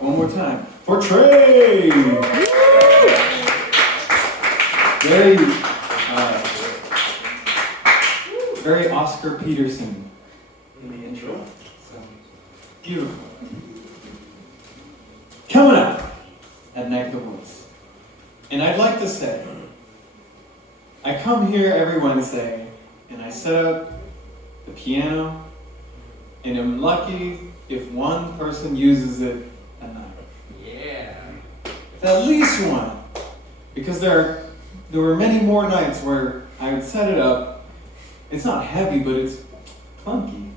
One more time. For Trey! Very Oscar Peterson in the intro. So, beautiful. Coming up at Neck of the Woods. And I'd like to say, I come here every Wednesday and I set up the piano, and I'm lucky if one person uses it a night. Yeah. At least one. Because there were many more nights where I would set it up. It's not heavy, but it's clunky.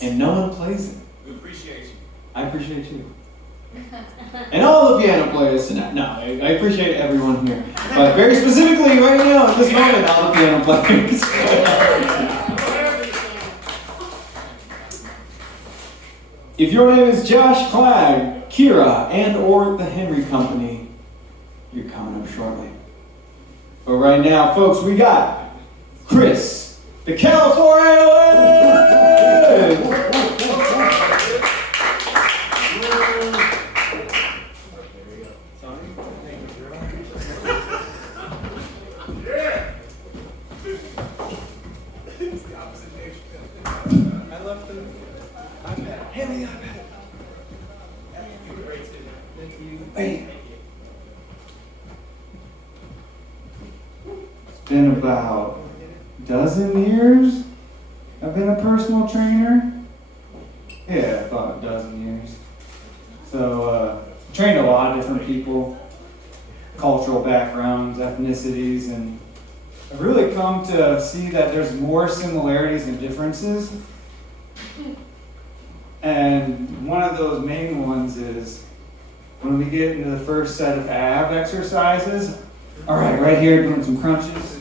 And no one plays it. We appreciate you. I appreciate you. And all the piano players tonight. No, I appreciate everyone here. But very specifically right now, at this moment, all the piano players. If your name is Josh Clegg, Kira, and or the Henry Company, you're coming up shortly. But right now, folks, we got Chris, the CALIFORIOWAN! It's been about a dozen years I've been a personal trainer. Yeah, about a dozen years. So, trained a lot of different people, cultural backgrounds, ethnicities, and I've really come to see that there's more similarities than differences. And one of those main ones is when we get into the first set of ab exercises. All right here, doing some crunches.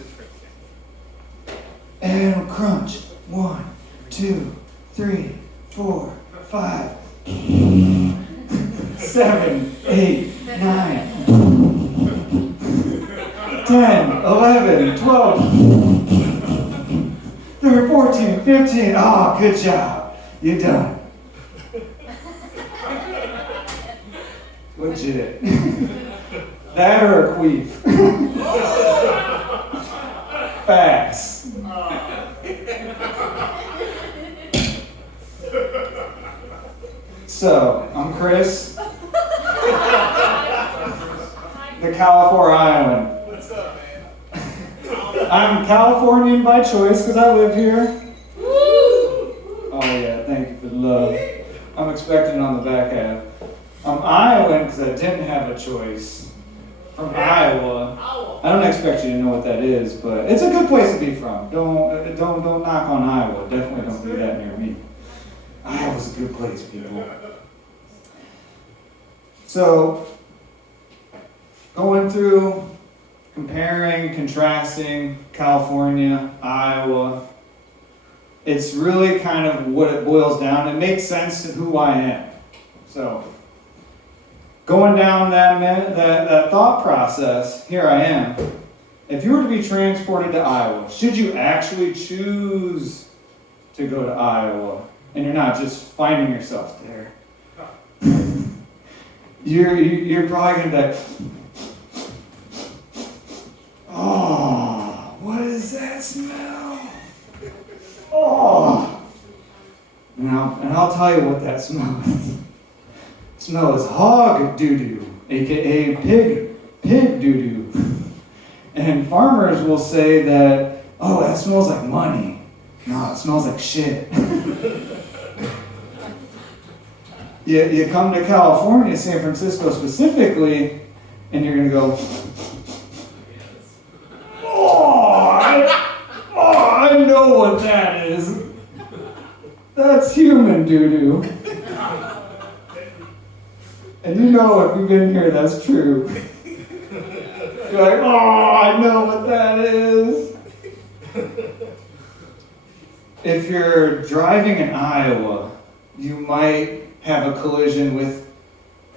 And crunch. 1, 2, 3, 4, 5, 7, 8, 9, 10, 11, 12, 13, 14, 15. Oh, good job. You're done. Legit. That or a queef. Facts. So, I'm Chris, the CALIFORIOWAN. What's up, man? I'm Californian by choice because I live here. Oh yeah, thank you for the love. I'm expecting on the back half. I'm Iowan because I didn't have a choice. From Iowa. I don't expect you to know what that is, but it's a good place to be from. Don't knock on Iowa. Definitely don't do that near me. Iowa's a good place, people. So, going through, comparing, contrasting California, Iowa, it's really kind of what it boils down. It makes sense to who I am. So, going down that thought process, here I am. If you were to be transported to Iowa, should you actually choose to go to Iowa, and you're not just finding yourself there, you're probably going to be like, oh, what is that smell? Oh. And I'll tell you what that smell is. Smell is hog doo-doo, aka pig doo-doo. And farmers will say that, oh, that smells like money. No, it smells like shit. You come to California, San Francisco specifically, and you're going to go, I know what that is. That's human doo-doo. And you know if you've been here, that's true. You're like, I know what that is. If you're driving in Iowa, you might have a collision with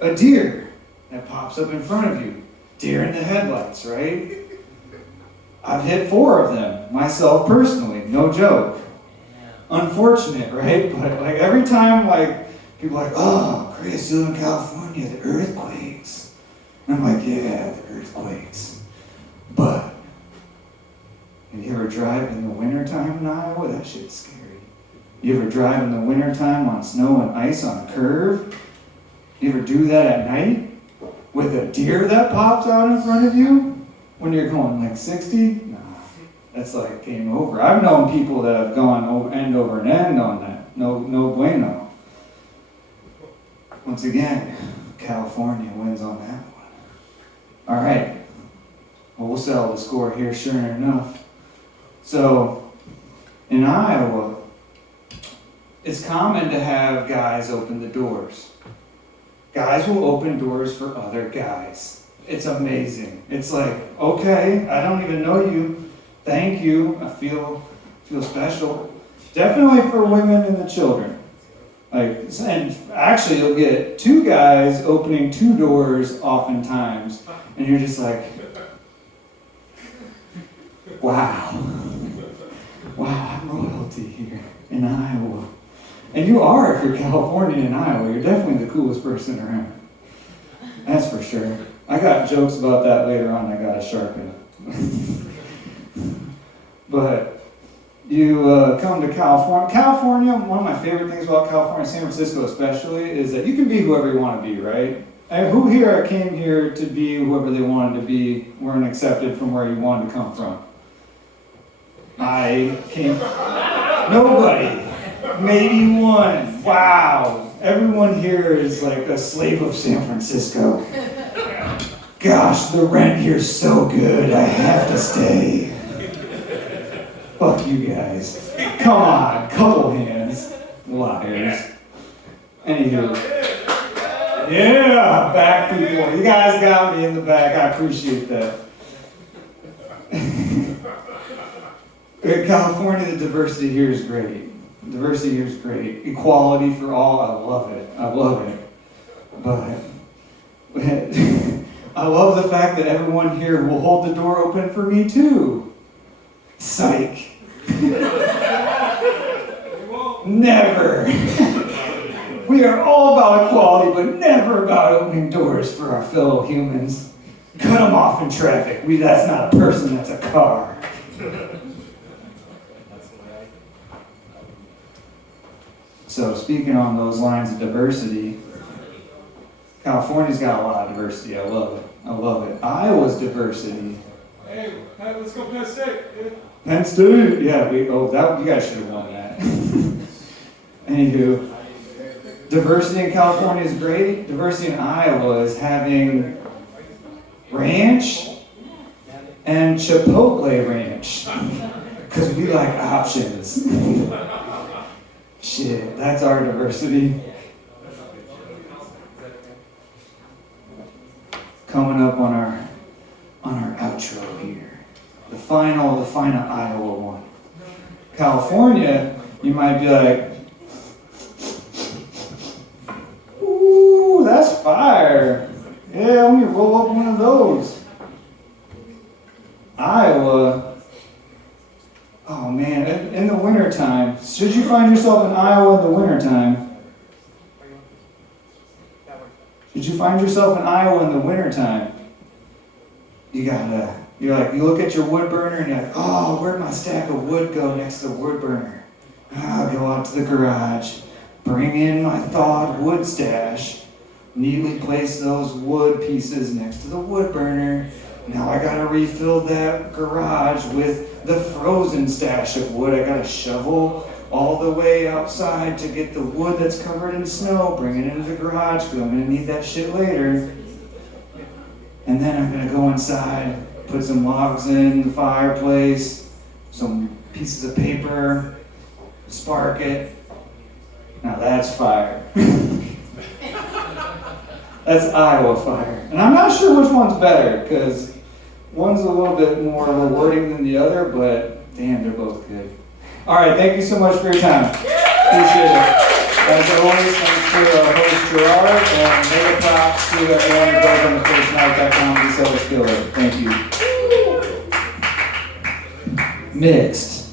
a deer that pops up in front of you. Deer in the headlights, right? I've hit 4 of them, myself personally, no joke. Unfortunate, right? But like every time People are like, oh, Chris, you live in California, the earthquakes. And I'm like, yeah, the earthquakes. But have you ever drive in the wintertime in Iowa? That shit's scary. You ever drive in the wintertime on snow and ice on a curve? You ever do that at night with a deer that pops out in front of you when you're going like 60? Nah, that's like game over. I've known people that have gone end over end on that. No bueno. Once again, California wins on that one. All right. Well, we'll settle the score here, sure enough. So, in Iowa, it's common to have guys open the doors. Guys will open doors for other guys. It's amazing. It's like, okay, I don't even know you. Thank you. I feel special. Definitely for women and the children. Like, and actually, you'll get two guys opening two doors oftentimes, and you're just like, wow. Wow, I'm royalty here in Iowa. And you are, if you're Californian in Iowa, you're definitely the coolest person around. That's for sure. I got jokes about that later on I gotta sharpen. But you come to California. California, one of my favorite things about California, San Francisco especially, is that you can be whoever you want to be, right? And who here came here to be whoever they wanted to be, weren't accepted from where you wanted to come from? I came... Nobody. Maybe one. Wow. Everyone here is like a slave of San Francisco. Gosh, the rent here's so good, I have to stay. Fuck you guys. Come on, couple hands. Liars. Anywho. Yeah, back people. You guys got me in the back. I appreciate that. In California, the diversity here is great. Diversity here is great. Equality for all, I love it. I love it. But I love the fact that everyone here will hold the door open for me too. Psych. Never. We are all about equality, but never about opening doors for our fellow humans. Cut them off in traffic. That's not a person, that's a car. So speaking on those lines of diversity, California's got a lot of diversity. I love it. I love it. Iowa's diversity. Hey, let's go Penn State. Yeah. Penn State. Yeah, you guys should have won that. Anywho, diversity in California is great. Diversity in Iowa is having ranch and Chipotle ranch. Because we like options. Shit, that's our diversity. Coming up on our outro here. The final Iowa one. California, you might be like, ooh, that's fire. Yeah, let me roll up one of those. Iowa. Oh man, in the wintertime, should you find yourself in Iowa in the wintertime? Should you find yourself in Iowa in the wintertime? You look at your wood burner and you're like, oh, where'd my stack of wood go next to the wood burner? I'll go out to the garage, bring in my thawed wood stash, neatly place those wood pieces next to the wood burner. Now I gotta refill that garage with the frozen stash of wood. I gotta shovel all the way outside to get the wood that's covered in snow, bring it into the garage because I'm gonna need that shit later. And then I'm gonna go inside, put some logs in the fireplace, some pieces of paper, spark it. Now that's fire. That's Iowa fire. And I'm not sure which one's better because one's a little bit more rewarding than the other, but damn, they're both good. All right, thank you so much for your time. Appreciate it. As always, thanks to our host Girard, and mega props to everyone who goes on the first night.com to sell the skillet. Thank you. Mixed.